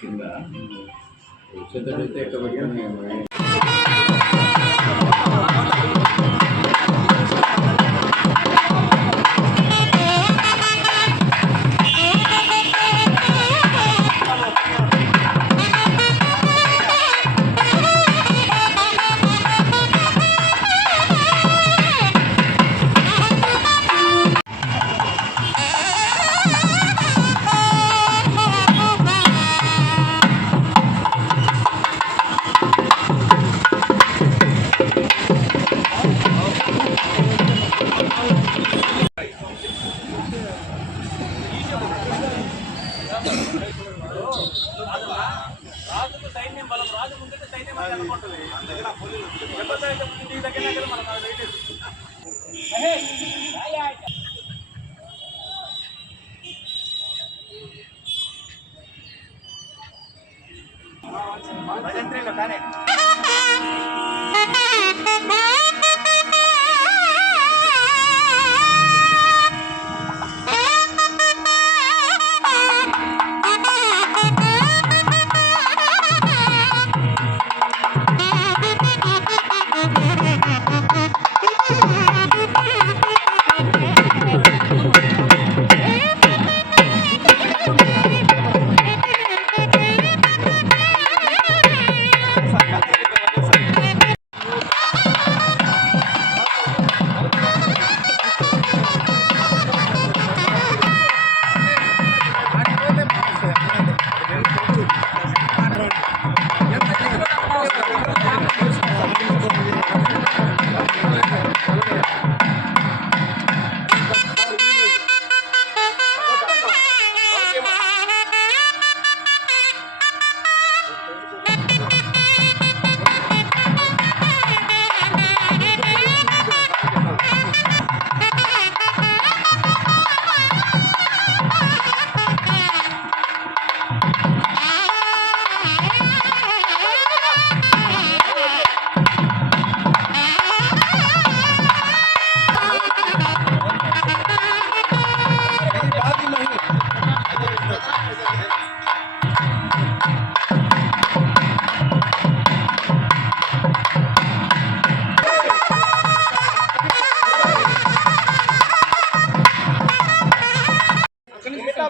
కింద వచ్చేటైతే రాజుకు సైన్యం బలం, రాజు ముందుంటే సైన్యం అని అనుకుంటుంది. నీ దగ్గర మనం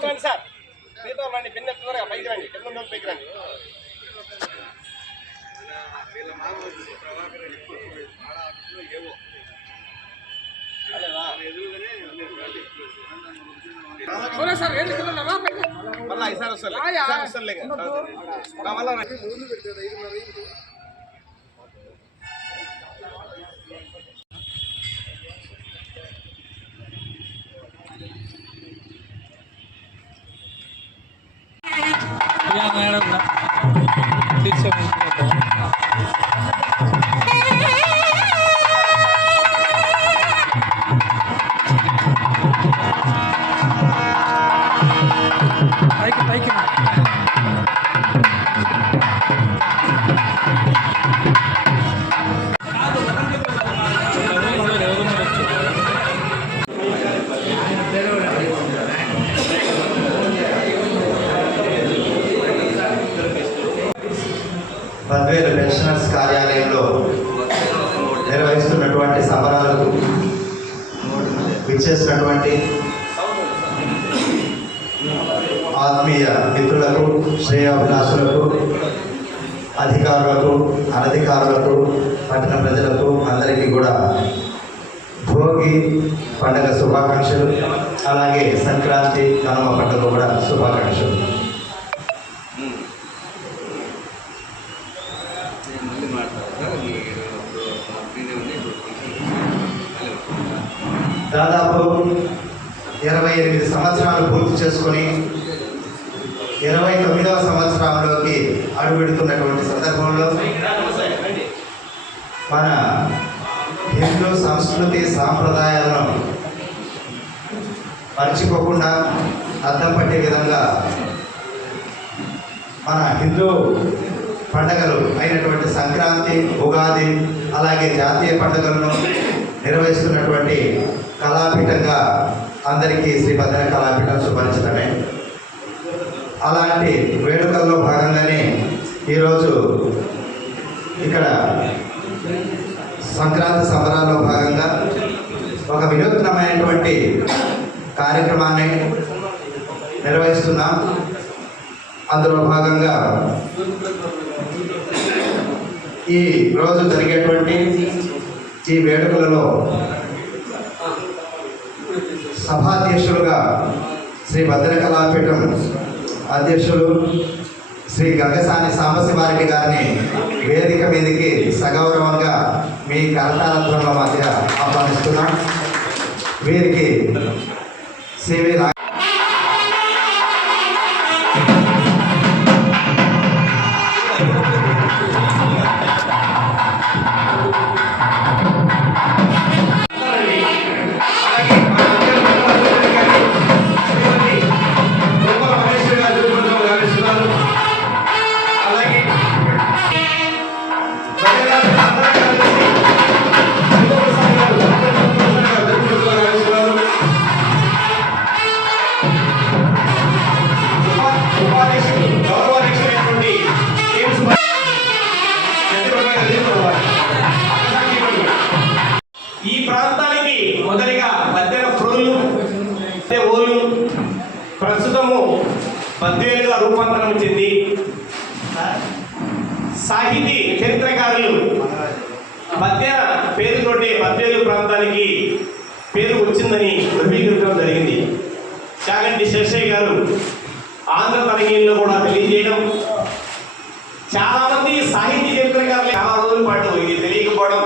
కానీ సార్ మీతో రండి, బిన్న త్వరగా పైకి రండి, కింద పైకి రండి. మళ్ళీ ఈసారి వస్తలే మేడం పైకి పైకి బద్వేలు పెన్షనర్స్ కార్యాలయంలో నిర్వహిస్తున్నటువంటి సంబరాలకు విచ్చేసినటువంటి ఆత్మీయ మిత్రులకు, శ్రేయాభిలాషులకు, అధికారులకు, అనధికారులకు, పట్టణ ప్రజలకు అందరికీ కూడా భోగి పండుగ శుభాకాంక్షలు, అలాగే సంక్రాంతి, కనుమ పండుగ కూడా శుభాకాంక్షలు. దాదాపు 28 సంవత్సరాలు పూర్తి చేసుకొని 29వ సంవత్సరంలోకి అడుగుపెడుతున్నటువంటి సందర్భంలో మన హిందూ సంస్కృతి సాంప్రదాయాలను మర్చిపోకుండా అద్దం పట్టే విధంగా మన హిందూ పండుగలు అయినటువంటి సంక్రాంతి, ఉగాది, అలాగే జాతీయ పండుగలను నిర్వహిస్తున్నటువంటి కళాపీఠంగా అందరికీ శ్రీ భద్ర కళాపీఠం సుపరిచితమే. అలాంటి వేడుకల్లో భాగంగానే ఈరోజు ఇక్కడ సంక్రాంతి సంబరాల్లో భాగంగా ఒక వినూత్నమైనటువంటి కార్యక్రమాన్ని నిర్వహిస్తున్నాం. అందులో భాగంగా ఈ రోజు జరిగేటువంటి ఈ వేడుకలలో సభాధ్యక్షులుగా శ్రీ భద్ర కళాపీఠం అధ్యక్షులు శ్రీ గంగసాని సాంబశివారెడ్డి గారిని వేదిక మీదకి సగౌరవంగా మీ కరతాళధ్వనుల మధ్య ఆహ్వానిస్తున్నాం. వీరికి సివి ఈ ప్రాంతానికి మొదటిగా బద్దెన ప్రోలు ఓలు ప్రస్తుతము బద్వేలుగా రూపాంతరం చెంది సాహితీ చరిత్రకారులు బద్దెన పేరుతోటి బద్వేలు ప్రాంతానికి పేరు వచ్చిందని ధృవీకరించడం జరిగింది. చాగంటి శేషయ్య గారు ఆంధ్ర తరంగంలో కూడా తెలియజేయడం, చాలా మంది సాహితీ చరిత్రకారులు చాలా రోజుల పాటు ఇది తెలియకపోవడం,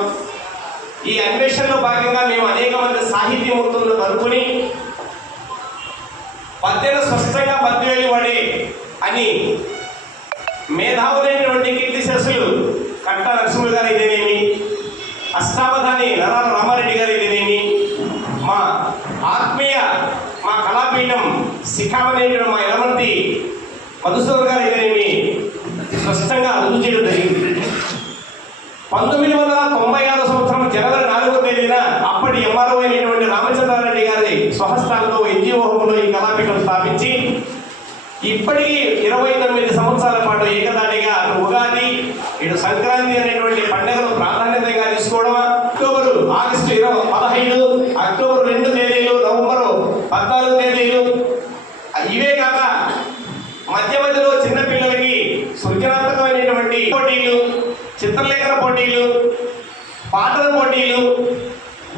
ఈ అన్వేషణలో భాగంగా మేము అనేక మంది సాహిత్యమూర్తులను కనుక్కొని బద్దెన స్పష్టంగా బద్వేలు వాడే అని మేధావులైనటువంటి కీర్తిశేషులు కట్ట నరసింహులు గారు అయితేనేమి, అష్టావధాని నరాల రామారెడ్డి గారు అయితేనేమి, మా ఆత్మీయ మా కళాపీఠం శిఖామనేటువంటి మా ఎలమంతి మధుసూదన్ గారు అయితేనేమి స్పష్టంగా రుజువు చేయడం జరిగింది. 1996 సంవత్సరం జనవరి 4వ తేదీన అప్పటి ఎంఆర్ఓ అయినటువంటి రామచంద్రారెడ్డి గారి స్వహస్తాలతో ఎన్జిఓ హోంలో ఈ కళాపీఠం స్థాపించి ఇప్పటికీ 29 సంవత్సరాల పాటు ఏకదాటిగా అటు ఉగాది ఇటు సంక్రాంతి అనేటువంటి పండుగను ప్రాధాన్యతగా తీసుకోవడం, ఆగస్టు 15, అక్టోబర్ 2 తేదీలు, నవంబర్ 14 తేదీలు, ఇవే కాక మధ్య మధ్యలో చిన్నపిల్లలకి సృజనాత్మకమైనటువంటి పోటీలు, చిత్రలేఖన పోటీలు, పాటల పోటీలు,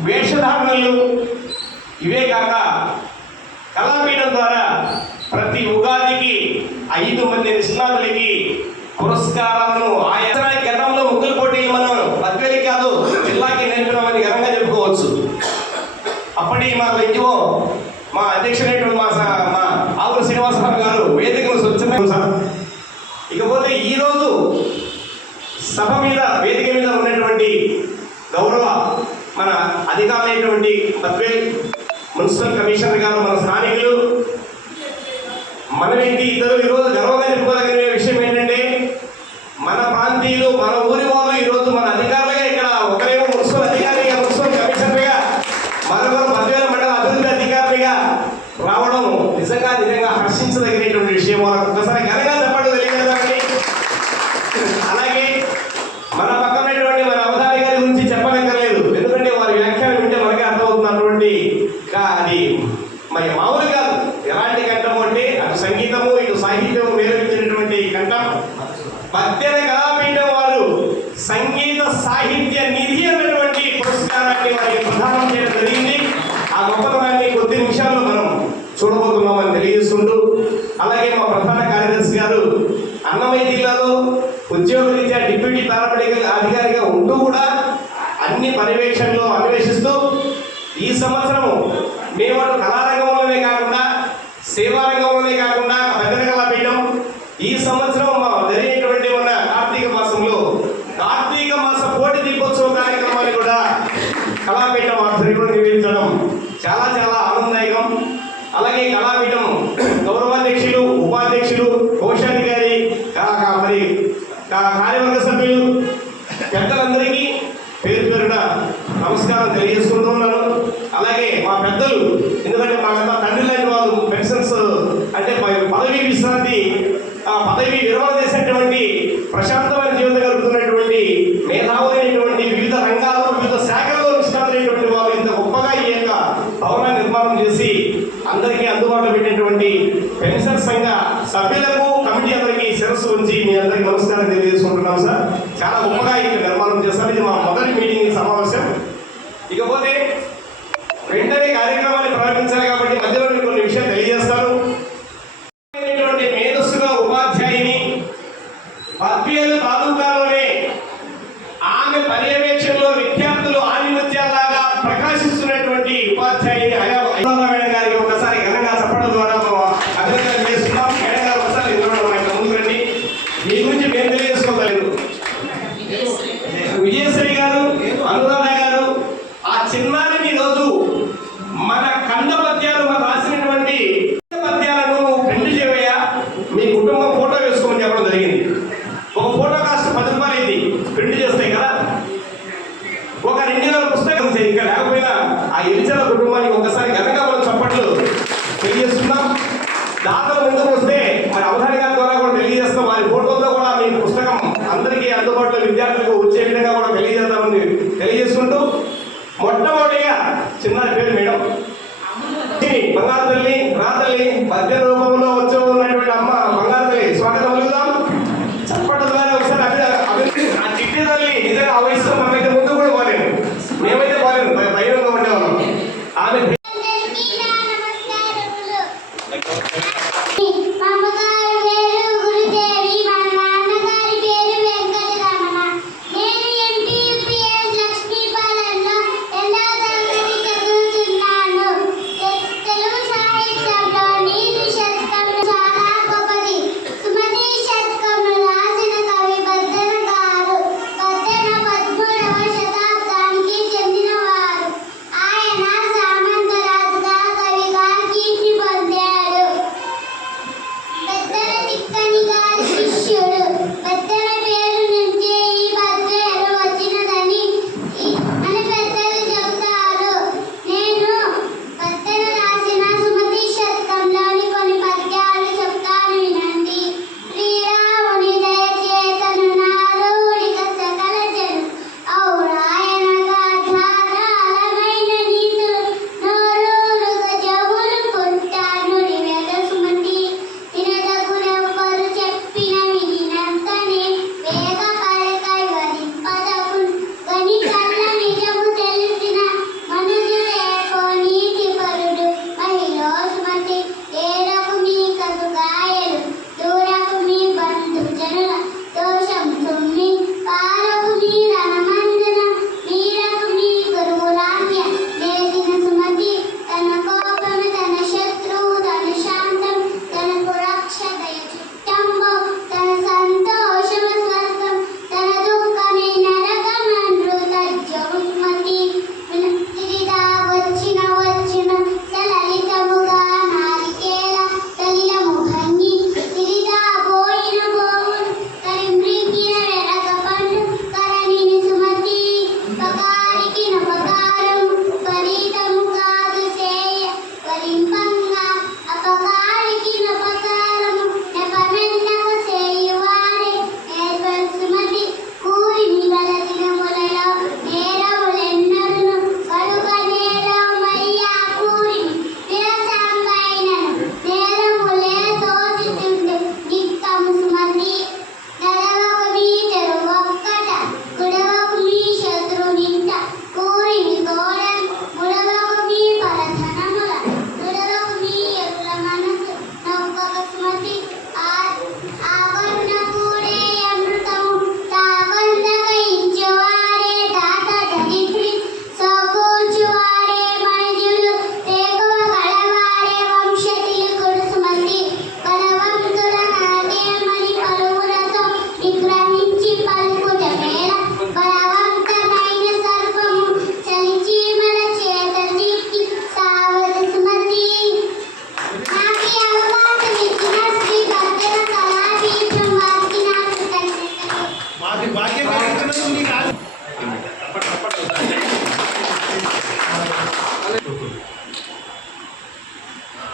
వేషధారణలు, ఇవే కాక కళాపీఠం ద్వారా ప్రతి ఉగాదికి 5 మంది నిష్ణాతులకి పురస్కారాలను ఆయా గతంలో ముగ్గుల పోటీలు మనం బద్వేలి కాదు జిల్లాకి నేర్పినామని ఘనంగా చెప్పుకోవచ్చు. అప్పటి మాకు ఎన్జిఓ మా అధ్యక్షుడైనటువంటి మా ఆవుల శ్రీనివాసరావు గారు వేదికను స్వచ్ఛంగా. ఇకపోతే ఈరోజు సభ మీద వేదిక మీద ఉన్నటువంటి గౌరవ మన అధికారులైనటువంటి బద్వేల్ మున్సిపల్ కమిషనర్ గారు, మన స్థానికులు, మన వ్యక్తి ఇద్దరు ఈరోజు గర్వంగా చెప్పుకోదగిన విషయం ఏంటంటే మన ప్రాంతీయులు, మన ఊరి వాళ్ళు ఈరోజు మన అధికారులుగా ఇక్కడ ఒకరేమో మున్సిపల్ అధికారిగా, మున్సిపల్ కమిషనర్గా, మరొకరు బద్వేలు మండల అభివృద్ధి అధికారిగా రావడం నిజంగా హర్షించదగినటువంటి విషయం. వాళ్ళకు ఒకసారి ఘనంగా చెప్పండి తెలియజేద్దామని. అలాగే మన పక్కనటువంటి మన అవధాని గారి గురించి చెప్పనక్కర్లేదు, ఎందుకంటే వారి వ్యాఖ్యానం వింటే మనకే అర్థమవుతున్నటువంటి అది మరి మామూలు కాదు. ఎలాంటి కంఠము అంటే అటు సంగీతము ఇటు సాహిత్యము మేలవించినటువంటి కంఠం. బద్దెన కళాపీఠం వారు సంగీత సాహిత్య నిధి అన్నటువంటి పురస్కారాన్ని వారికి ప్రదానం చేయడం జరిగింది. ఆ గొప్పతనాన్ని కొద్ది నిమిషాల్లో మనం చూడబోతున్నామని తెలియజేసుకుంటూ, అలాగే మా ప్రధాన కార్యదర్శి గారు అన్నమయ్య జిల్లాలో ఉద్యోగరీత్యా డిప్యూటీ పారామెడికల్ అధికారిగా ఉంటూ కూడా అన్ని పర్యవేక్షణలు అన్వేషిస్తూ ఈ సంవత్సరం మేము కళారంగంలోనే కాకుండా సేవా రంగంలోనే కాకుండా బద్దెన కళాపీఠం ఈ సంవత్సరం జరిగినటువంటి మన కార్తీక మాసంలో కార్తీక మాస పోటీ దీపోత్సవ కార్యక్రమాన్ని కూడా కళాపీఠం ఆధ్వర్యంలో నిర్వహించడం చాలా చాలా ఆనందదాయకం. అలాగే కళాపీఠం గౌరవాధ్యక్షులు, ఉపాధ్యక్షులు, కోశాధికారి, మరి కార్యవర్గ సభ్యులు, పెద్దలందరికీ పేరు పేరున పేరున నమస్కారం తెలియజేసుకుంటున్నాను. అలాగే మా పెద్దలు, ఎందుకంటే మాకంతా తండ్రి లాంటి వాళ్ళు, పెన్షన్స్ అంటే పదవీ విశ్రాంతి పదవి విరమణ చేసినటువంటి ప్రశాంతమైన జీవితం గడుపుతున్నటువంటి మేధావులైనటువంటి వివిధ రంగాల్లో వివిధ శాఖల్లో నిష్ణాతులైనటువంటి వారు ఇంత గొప్పగా ఈ యొక్క భవన నిర్మాణం చేసి అందరికీ అందుబాటులో పెట్టినటువంటి పెన్షన్ సంఘ సభ్యులకు, కమిటీ అందరికీ శిరస్సు ఉంచి మీ అందరికీ నమస్కారం తెలియజేసుకుంటున్నాం సార్. చాలా గొప్పగా ఇక్కడ నిర్మాణం చేస్తారు. ఇది మా మొదటి మీటింగ్ సమావేశం. ఇకపోతే వెంటనే కార్యక్రమాన్ని ప్రారంభించాలి కాబట్టి మధ్యలో కొన్ని విషయాలు తెలియజేస్తాను. మేధస్సుగా ఉపాధ్యాయుని పద్వేలు తాలూకాలోనే ఆమె పర్యవేక్షణలో విద్యార్థులు ఆణిముత్యాలాగా ప్రకాశిస్తున్నటువంటి ఉపాధ్యాయుని మేడం గారికి ఒకసారి ఘనంగా చెప్పడం ద్వారా అభినందన చేస్తున్నాం. మేడం గారు ఒకసారి ముందు రండి. మీ గురించి మేము తెలియజేసుకోగలేదు. విజయశ్రీ గారు, అనురాధ గారు, ఆ చిన్నారిని రోజు మన కంద పద్యాలు మనం రాసినటువంటి పద్యాలను ప్రింట్ చేయవయ్యా, మీ కుటుంబం ఫోటో వేసుకోమని చెప్పడం జరిగింది. ఒక ఫోటో కాస్ట్ 10 రూపాయలు అయింది, ప్రింట్ చేస్తాయి కదా. ఒక 2000 పుస్తకం ఇక్కడ లేకపోయినా ఆ ఎలిచల కుటుంబానికి ఒకసారి ఘనంగా మనం చప్పట్లు తెలియజేస్తున్నాం. దాతలు ముందుకు వస్తే మరి అవధాని గారి ద్వారా కూడా తెలియజేస్తాం. వారి ఫోటోతో కూడా మీ పుస్తకం అందరికీ అందుబాటులో విద్యార్థులకు వచ్చే విధంగా కూడా తెలియజేద్దామని తెలియజేసుకుంటూ, మొట్టమొదటిగా చిన్నారి పేరు మేడం బంగారు తల్లి, రాతల్లి పద్య రూపంలో వచ్చి ఉన్నటువంటి అమ్మ బంగారు తల్లి స్వాగతం పలుకుదాం. చప్పట్ల ద్వారా ఒకసారి ఆ చిట్టి తల్లి నిజంగా ఆ వయసులో మనమైతే ముందు కూడా పోలేము, మేమైతే పోలేము, ధైర్యంగా ఉండేవాళ్ళం. ఆమె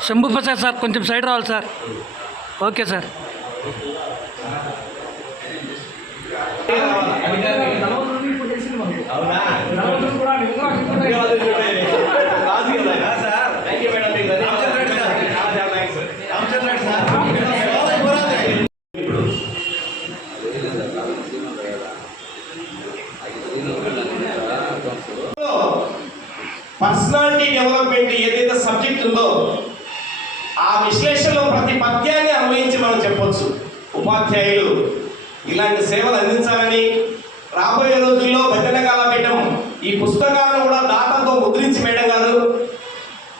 శంభు ప్రసాద్ సార్ కొంచెం సైడ్ రావాలి sir. Okay sir. Personality development ఏదైతే సబ్జెక్ట్ ఉందో ఆ విశ్లేషణలో ప్రతి పద్యాన్ని అన్వయించి మనం చెప్పొచ్చు. ఉపాధ్యాయులు ఇలాంటి సేవలు అందించాలని రాబోయే రోజుల్లో భజన కళాపీఠం ఈ పుస్తకాలను కూడా డాటాతో ముద్రించి మేడం గారు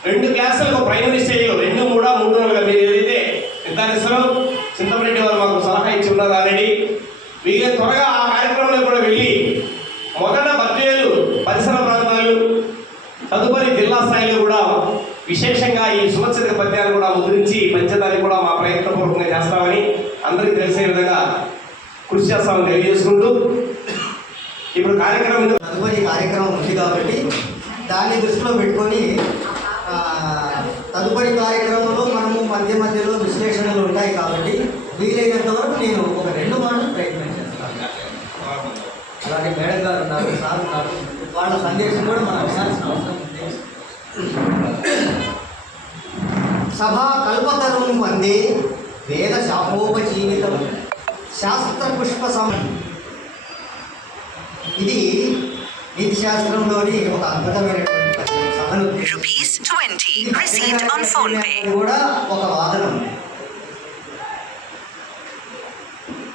2 క్లాసులకు ప్రైమరీ స్టేజ్లో 2, 3, 3 మీరు ఏదైతే నిర్ధారిస్తారో చింతమరెడ్డి వారు మాకు సలహా ఇచ్చి ఉన్నారు ఆల్రెడీ. వీళ్ళ త్వరగా ఆ కార్యక్రమంలో కూడా వెళ్ళి మొదట బద్వేలు పరిసర ప్రాంతాలు తదుపరి జిల్లా స్థాయిలో కూడా విశేషంగా ఈ సుమచరిత పద్యాలు కూడా ముద్రించి పంచదాన్ని కూడా మా ప్రయత్నపూర్వకంగా చేస్తామని అందరికీ తెలిసే విధంగా కృషి చేస్తామని తెలియజేసుకుంటూ ఇప్పుడు తదుపరి కార్యక్రమం ఉంది కాబట్టి దాన్ని దృష్టిలో పెట్టుకొని తదుపరి కార్యక్రమంలో మనము మధ్యలో విశ్లేషణలు ఉంటాయి కాబట్టి వీలైనంత వరకు నేను ఒక 2 మాటలు ప్రయత్నం చేస్తాను. అలాగే మేడం గారు ఉన్నారు, సార్ ఉన్నారు, వాళ్ళ సందేశం కూడా మనం వినాల్సిన అవసరం ఉంది. సభా కల్పతరుం వందే వేద శాపోపజీవితం శాస్త్ర పుష్ప ఇది నీతి శాస్త్రంలోని ఒక అద్భుతమైనటువంటి సభను కూడా ఒక వాదనం.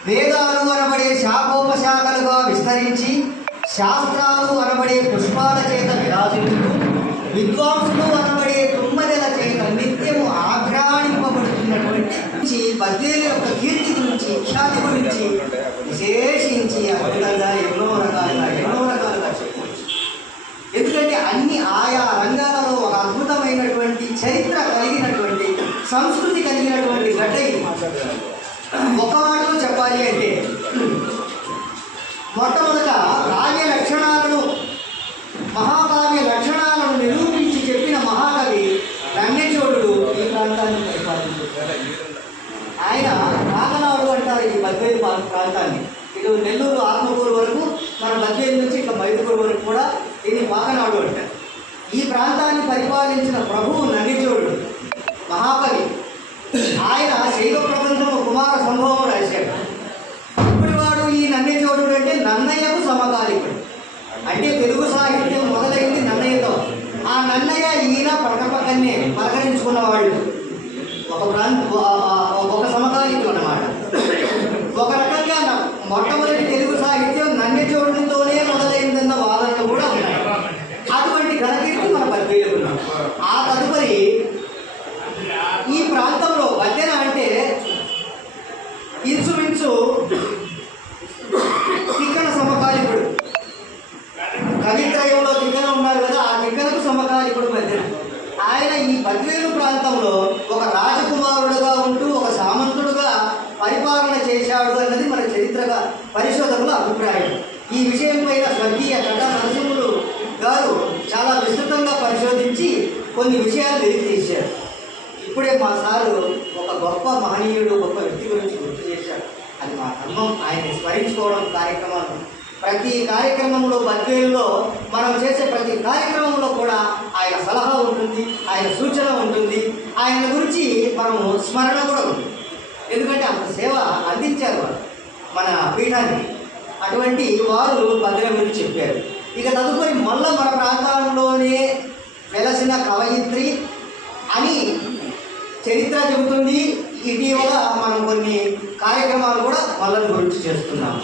వేదాలు అనబడే శాఖోపశాఖలుగా విస్తరించి శాస్త్రాలు అనబడే పుష్పాల చేత విరాజిల్లుతూ విద్వాంసులు అనబడే తుమ్మదెల చేత నిత్యము ఆఘ్రాణింపబడుతున్నటువంటి బద్వేలు యొక్క కీర్తి గురించి ఖ్యాతి గురించి విశేషించి అద్భుతంగా ఎన్నో రకాలుగా చెప్పవచ్చు. ఎందుకంటే అన్ని ఆయా రంగాలలో ఒక అద్భుతమైనటువంటి చరిత్ర కలిగినటువంటి సంస్కృతి కలిగినటువంటి గడ్డ ఇది. ఒక మాటలో చెప్పాలి అంటే మొట్టమొదట కావ్య లక్షణాలను మహాకావ్య లక్షణాలను నిరూపించి చెప్పిన మహాకవి నన్నెచోడుడు ఈ ప్రాంతాన్ని పరిపాలించారు. ఆయన కాకనాడు అంటారు ఈ బద్వేలు ప్రాంతాన్ని. ఇటు నెల్లూరు ఆత్మకూరు వరకు మన బద్వేలు నుంచి ఇట్లా మైదుకూరు వరకు కూడా దీన్ని కాకనాడు అంటారు. ఈ ప్రాంతాన్ని పరిపాలించిన ప్రభువు నన్నెచోడుడు మహాకవి. ఆయన శైవ ప్రబంధము కుమార సంభవం రాశాడు. ఇప్పుడు వాడు ఈ నన్నెచోడుడు అంటే నన్నయ్యకు సమకాలికుడు. అంటే తెలుగు సాహిత్యం మొదలైంది నన్నయ్యతో. ఆ నన్నయ్య ఈయన పక్కపక్కనే పలకరించుకున్న వాళ్ళు ఒక సమకాలికులు అన్నమాట. ఒక రకంగా మొట్టమొదటి తెలుగు సాహిత్యం నన్నెచోడుతోనే మొదలైందన్న వాదనలు కూడా ఉన్నాయి. అటువంటి ఘనకీర్తి మన బద్వేలు ఉన్నాం. ఆ తదుపరి ఈ ప్రాంతంలో భజన అంటే ఇన్సుమిన్సు తిక్కన సమకాలికుడు. కవిత్రయంలో తిక్కన ఉన్నారు కదా, ఆ తిక్కనకు సమకాలికుడు భజన. ఆయన ఈ బద్వేలు ప్రాంతంలో ఒక రాజకుమారుడుగా ఉంటూ ఒక సామంతుడుగా పరిపాలన చేశాడు అన్నది మన చరిత్రగా పరిశోధకుల అభిప్రాయం. ఈ విషయం పైన స్వర్గీయ కటా నరసింహుడు గారు చాలా విస్తృతంగా పరిశోధించి కొన్ని విషయాలు వెలికి తీశారు. ఇప్పుడే మా సారు ఒక గొప్ప మహనీయుడు, గొప్ప వ్యక్తి గురించి గుర్తు చేశాడు. అది మా ధర్మం ఆయన్ని స్మరించుకోవడం కార్యక్రమాలు. ప్రతి కార్యక్రమంలో బద్వేలులో మనం చేసే ప్రతి కార్యక్రమంలో కూడా ఆయన సలహా ఉంటుంది, ఆయన సూచన ఉంటుంది, ఆయన గురించి మనము స్మరణ కూడా ఉంటుంది. ఎందుకంటే అంత సేవ అందించారు వారు మన పీఠానికి. అటువంటి వారు భద్ర గురించి చెప్పారు. ఇక తదుపరి మళ్ళీ మన ప్రాంతంలోనే వెలసిన కవయిత్రి అని చరిత్ర చెబుతుంది. ఇటీవల మనం కొన్ని కార్యక్రమాలు కూడా మల్లని గురించి చేస్తున్నాం.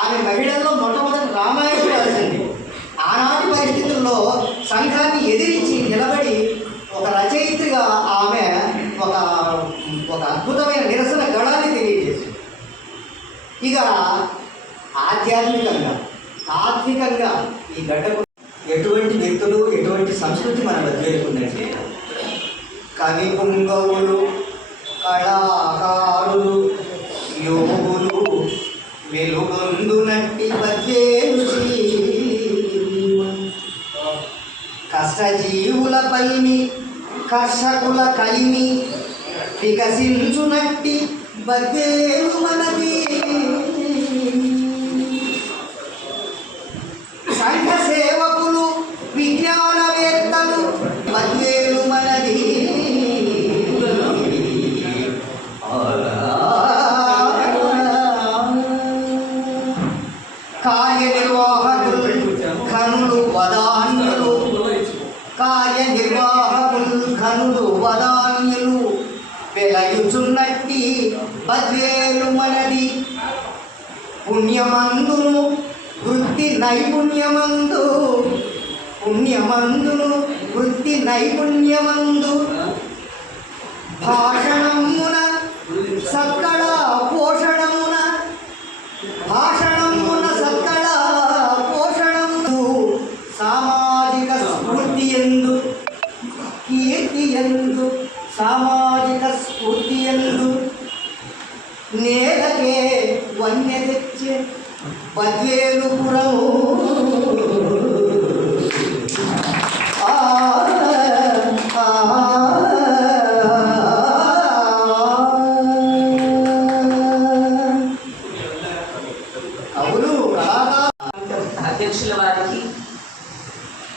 ఆమె మహిళల్లో మొట్టమొదటి రామాయణం రాసింది. ఆనాటి పరిస్థితుల్లో సంఘాన్ని ఎదిరించి నిలబడి ఒక రచయిత్రిగా ఆమె ఒక అద్భుతమైన నిరసన గళాన్ని తెలియజేసింది. ఇక ఆధ్యాత్మికంగా తాత్వికంగా ఈ గడ్డకు ఎటువంటి వ్యక్తులు, ఎటువంటి సంస్కృతి మన బద్వేలుకుందంటే కవి పుంగవులు, కళాకారులు, యోగులు వెలుగొందునట్టి బద్వేలు కష్టజీవుల పల్మి కర్షకుల కలిమి వికసించునట్టి బద్వేలు మనది సంఘ సేవకులు విజ్ఞానవేత్తలు బద్వేలు మనది కార్యనిర్వాహకులు ఘనులు వదాన్యులు కార్యనిర్వాహకులు ఘనులు వదాన్యులు వెలయుచున్నట్టి బద్వేలు మనది పుణ్యమందును వృత్తి నైపుణ్యమందు పుణ్యమందును వృత్తి నైపుణ్యమందు భాషణమున సక్కళ పోషణమున భాషణమున సక్కళ పోషణము సామాజిక స్ఫూర్తి ఎందు కీర్తి ఎందు సామాజిక స్ఫూర్తి ఎందు నేలకే వన్య తెచ్చే బద్వేలుపురము అవును అధ్యక్షుల వారికి,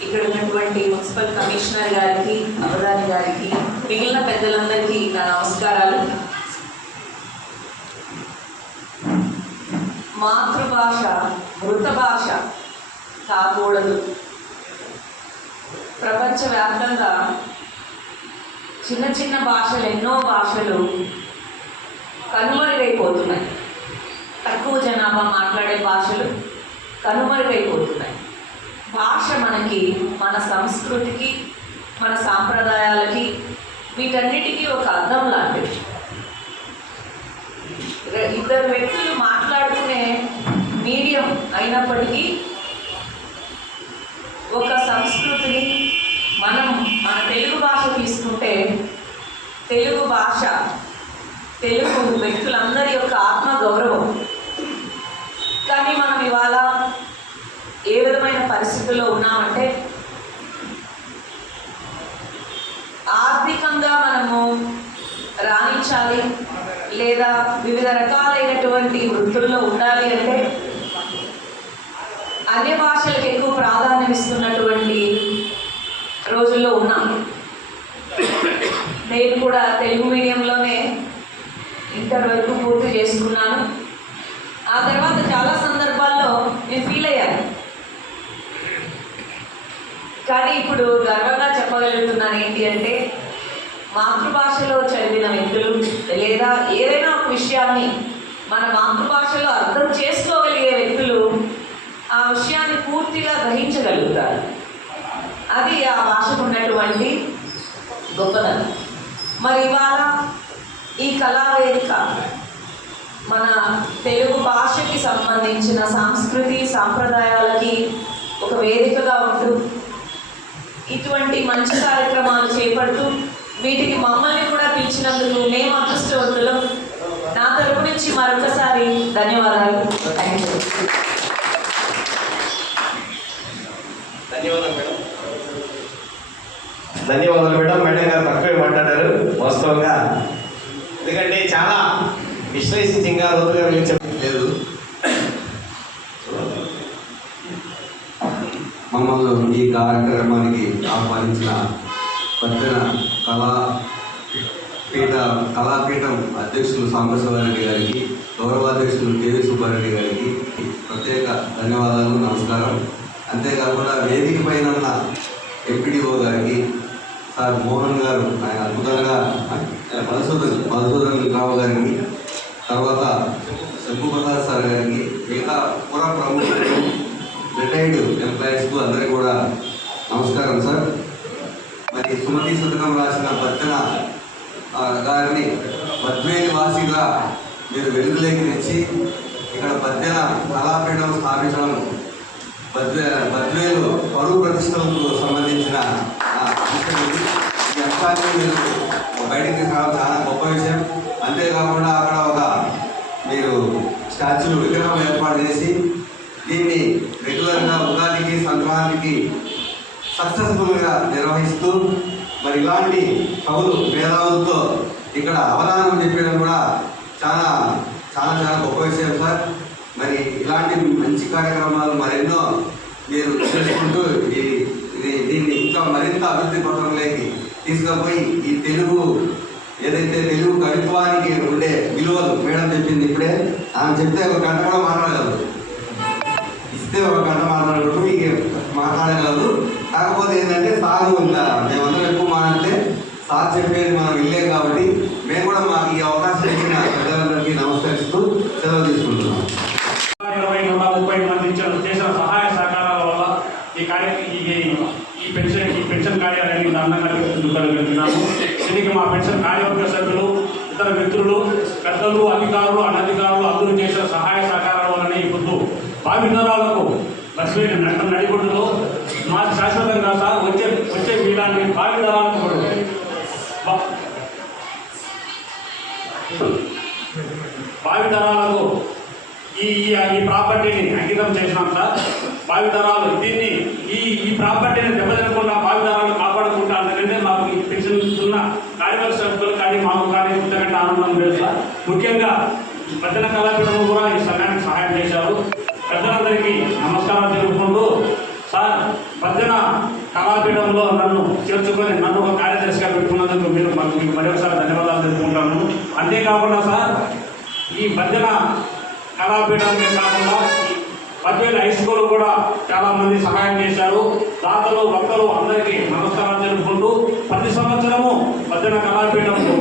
ఇక్కడ ఉన్నటువంటి మున్సిపల్ కమిషనర్ గారికి, అవధాని గారికి, మిగిలిన పెద్దలందరికీ నా నమస్కారాలు. మాతృభాష మృత భాష కాకూడదు. ప్రపంచవ్యాప్తంగా చిన్న చిన్న భాషలు, ఎన్నో భాషలు కనుమరుగైపోతున్నాయి. తక్కువ జనాభా మాట్లాడే భాషలు కనుమరుగైపోతున్నాయి. భాష మనకి, మన సంస్కృతికి, మన సాంప్రదాయాలకి, వీటన్నిటికీ ఒక అర్థం లాంటిది. ఇద్దరు వ్యక్తులు మాట్లాడుకునే మీడియం అయినప్పటికీ ఒక సంస్కృతిని మనం మన తెలుగు భాష తీసుకుంటే, తెలుగు భాష తెలుగు వ్యక్తులందరి యొక్క ఆత్మ గౌరవం. కానీ మనం ఇవాళ ఏ విధమైన పరిస్థితుల్లో ఉన్నామంటే, ఆర్థికంగా మనము రాణించాలి లేదా వివిధ రకాలైనటువంటి వృత్తుల్లో ఉండాలి అంటే అన్య భాషలకు ఎక్కువ ప్రాధాన్యం ఇస్తున్నటువంటి రోజుల్లో ఉన్నాం. నేను కూడా తెలుగు మీడియంలోనే ఇంటర్ వరకు పూర్తి చేసుకున్నాను. ఆ తర్వాత చాలా సందర్భాల్లో నేను ఫీల్ అయ్యాను. కానీ ఇప్పుడు గర్వంగా చెప్పగలుగుతున్నాను ఏంటి అంటే, మాతృభాషలో చదివిన వ్యక్తులు లేదా ఏదైనా ఒక విషయాన్ని మన మాతృభాషలో అర్థం చేసుకోగలిగే వ్యక్తులు ఆ విషయాన్ని పూర్తిగా గ్రహించగలుగుతారు. అది ఆ భాషకు ఉన్నటువంటి గొప్పదనం. మరి ఇవాళ ఈ కళావేదిక మన తెలుగు భాషకి సంబంధించిన సంస్కృతి సాంప్రదాయాలకి ఒక వేదికగా ఉంటూ ఇటువంటి మంచి కార్యక్రమాలు చేపడుతూ వీటికి మమ్మల్ని కూడా పిలిచినందుకు మేము అదృష్టవంతులం. నా తరపు నుంచి మరొకసారి ధన్యవాదాలు. Thank you. ధన్యవాదాలు మేడం. మేడం గారు తక్కువే మాట్లాడారు వాస్తవంగా, ఎందుకంటే చాలా విశ్లేషించంగా లోతుగా లేదు. మమ్మల్ని ఈ కార్యక్రమానికి ఆహ్వానించిన పట్టణ కళాపీఠం అధ్యక్షులు సాంబశివారెడ్డి గారికి, గౌరవాధ్యక్షులు కేవీ సుబ్బారెడ్డి గారికి ప్రత్యేక ధన్యవాదాలు, నమస్కారం. అంతేకాకుండా వేదిక పైన ఉన్న ఎంపీడీఓ గారికి, సార్ మోహన్ గారు, ఆయన అద్భుతంగా మధుసూదన్ రావు గారికి, తర్వాత శంభుప్రసాద్ సార్ గారికి, మిగతా పుర ప్రముఖులు, రిటైర్డ్ ఎంప్లాయీస్కు అందరికీ కూడా నమస్కారం సార్. మరి సుమతి శతకం రాసిన బద్దెన గారిని బద్వేలు వాసిగా మీరు వెలుగులోకి తెచ్చి ఇక్కడ బద్దెన కళాపీఠం స్థాపించడం, బద్వేలు పరువు ప్రతిష్టలకు సంబంధించిన ఈ అంశాన్ని మీరు బయటికి తీసుకురావడం చాలా గొప్ప విషయం. అంతేకాకుండా అక్కడ ఒక మీరు స్టాచ్యూ విగ్రహం ఏర్పాటు చేసి దీన్ని రెగ్యులర్గా ఉగాదికి, సంక్రాంతికి సక్సెస్ఫుల్గా నిర్వహిస్తూ మరి ఇలాంటి కవులు మేధావులతో ఇక్కడ అవధానం చెప్పడం కూడా చాలా చాలా చాలా గొప్ప విషయం సార్. మరి ఇలాంటి మంచి కార్యక్రమాలు మరెన్నో మీరు చేసుకుంటూ దీన్ని ఇంకా మరింత అభివృద్ధి పథంలోకి తీసుకుపోయి ఈ తెలుగు ఏదైతే తెలుగు కవిత్వానికి ఉండే విలువలు మేడం చెప్పింది ఇప్పుడే, ఆమె చెప్తే ఒక గంట కూడా మాట్లాడగలదు, ఇస్తే ఒక గంట మాట్లాడకూడదు, ఇక మాట్లాడగలదు. కాకపోతే ఏంటంటే సాగు ఇంకా మేమందరం ఎక్కువ మాట్లాడితే సార్ చెప్పేది మనం వెళ్ళాం కాబట్టి మేము కూడా మాకు ఈ అవకాశం ఇచ్చిన ప్రజలందరికీ నమస్కరిస్తూ సెలవు తీసుకుంటున్నాం. 20-30 మంది చేసిన సహాయ సహకారాల వల్ల ఈ పెన్షన్ కార్యాలయాన్ని అందంగా తీర్చిదిద్దగలుగుతున్నాము. దీనికి మా పెన్షన్ కార్యవర్గ సభ్యులు, ఇతర మిత్రులు, పెద్దలు, అధికారులు, అనధికారులు అందరూ చేసిన సహాయ సహకారాల వల్లనే ఇప్పుడు భావితరాలకు బస్సు నడిబొడ్డులో మాకు శాశ్వతంగా సార్ వచ్చే వీళ్ళని భావితరాలకు ఈ ప్రాపర్టీని అంకితం చేసినాం సార్. భావితరాలు దీన్ని ఈ ప్రాపర్టీని దెబ్బతినకుండా భావితరాలు కాపాడుకుంటా, అందుకంటే మాకు ఈ పెన్షన్ ఇస్తున్న కార్యవర్గ సభ్యులు కానీ మాకు కానీ ఇంతకంటే ఆనందం లేదు సార్. ముఖ్యంగా భజన కళాపీఠం కూడా ఈ సంఘానికి సహాయం చేశారు. పెద్దలందరికీ నమస్కారం తెలుపుకుంటూ సార్, భజన కళాపీఠంలో నన్ను చేర్చుకొని నన్ను ఒక కార్యదర్శిగా పెట్టుకున్నందుకు మీకు మరొకసారి ధన్యవాదాలు తెలుపుకుంటాను. అంతేకాకుండా సార్, ఈ భజన కళాపీఠానికి కాకుండా బద్వేలు హై స్కూల్ కూడా చాలామంది సహాయం చేశారు. దాతలు, భక్తులు అందరికీ నమస్కారం తెలుపుకుంటూ ప్రతి సంవత్సరము భజన కళాపీఠంలో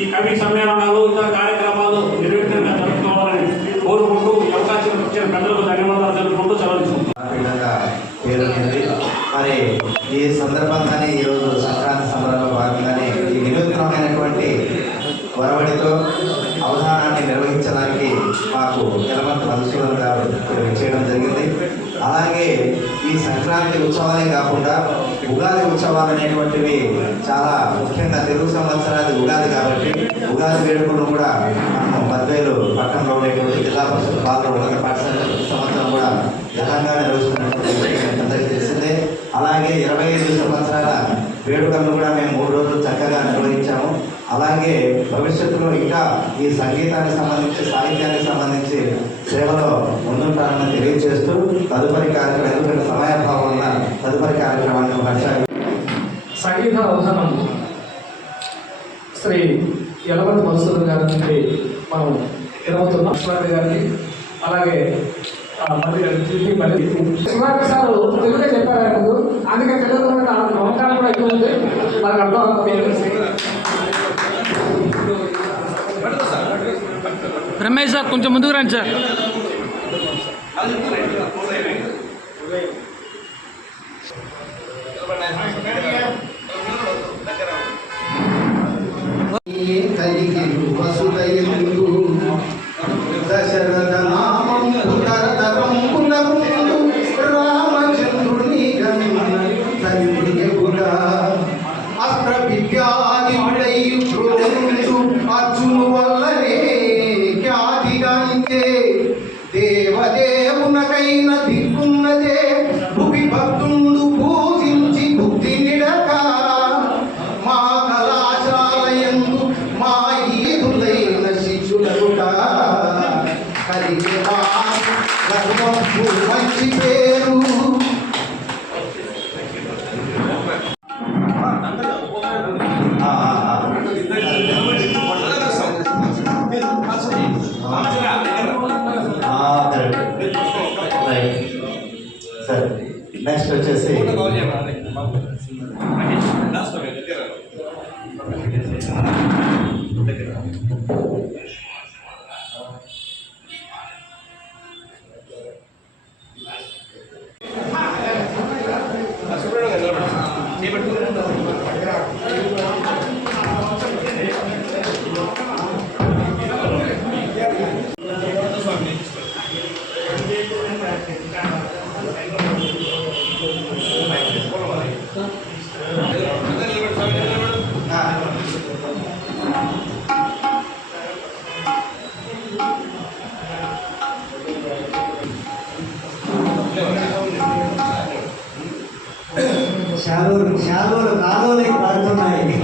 ఈ కవి సమ్మేళనాలు, ఇతర కార్యక్రమాలు నిర్విఘ్నంగా జరుపుకోవాలని కోరుకుంటూ అవకాశం ఇచ్చిన పెద్దలకు ధన్యవాదాలు తెలుపుకుంటూ మరి ఈ సందర్భంగానే ఈరోజు సంక్రాంతి సంబరాల్లో భాగంగానే ఈ వినూత్నమైనటువంటి వరవడితో అవధానాన్ని నిర్వహించడానికి మాకు యలమంత మధుసూదన్ గారు చేయడం జరిగింది. అలాగే ఈ సంక్రాంతి ఉత్సవాలే కాకుండా ఉగాది ఉత్సవాలు అనేటువంటివి చాలా ముఖ్యంగా తెలుగు సంవత్సరాది ఉగాది కాబట్టి ఉగాది వేడుకలు కూడా మనం బద్వేలు పట్టణంలో ఉండేటువంటి జిల్లా పరిషత్ బాలుర ఉన్నత పాఠశాల సంవత్సరం కూడా ఘనంగా నిర్వహిస్తున్నటువంటి అందరికీ తెలిసిందే. అలాగే 25 సంవత్సరాల వేడుకలను కూడా మేము 3 రోజులు చక్కగా నిర్వహించాము. అలాగే భవిష్యత్తులో ఇంకా ఈ సంగీతానికి సంబంధించి, సాహిత్యానికి సంబంధించి సేవలో ముందుంటారని తెలియజేస్తూ తదుపరి కార్యక్రమం, ఎందుకంటే సమయాభావం వల్ల తదుపరి కార్యక్రమాన్ని కొనసాగి సంగీత అవధానం శ్రీ యలమంత మధుసూదన్ గారి నుండి మనం వినవుతున్నాం. శివారెడ్డి గారికి, అలాగే శివారెడ్డి సార్ తెలుగుగా చెప్పారు, అందుకే తెలుగు నమ్మకాలు కూడా ఎక్కువ ఉంది, మనకు అర్థం అవుతుంది. రమేష్ సార్ కొంచెం ముందుకు రండి సార్. దశరథ నామము తరతరంబులకు రామచంద్రుని గమిగుగా అస్త్ర విద్యాదివుడై అర్జును వల్లనే ఖ్యాతిగాంచే దేవదేవునకైన దిక్కున్నదే భువి భక్తుండు పూజించి బుద్ధి నిడక మా కళాశాలయందు మా ఈదులైన శిష్యులకుట కలిగే గర్వంపు మంచి పేరు. సరే, నెక్స్ట్ వచ్చేసి శాలువలు కాలువలై పారుతున్నాయి.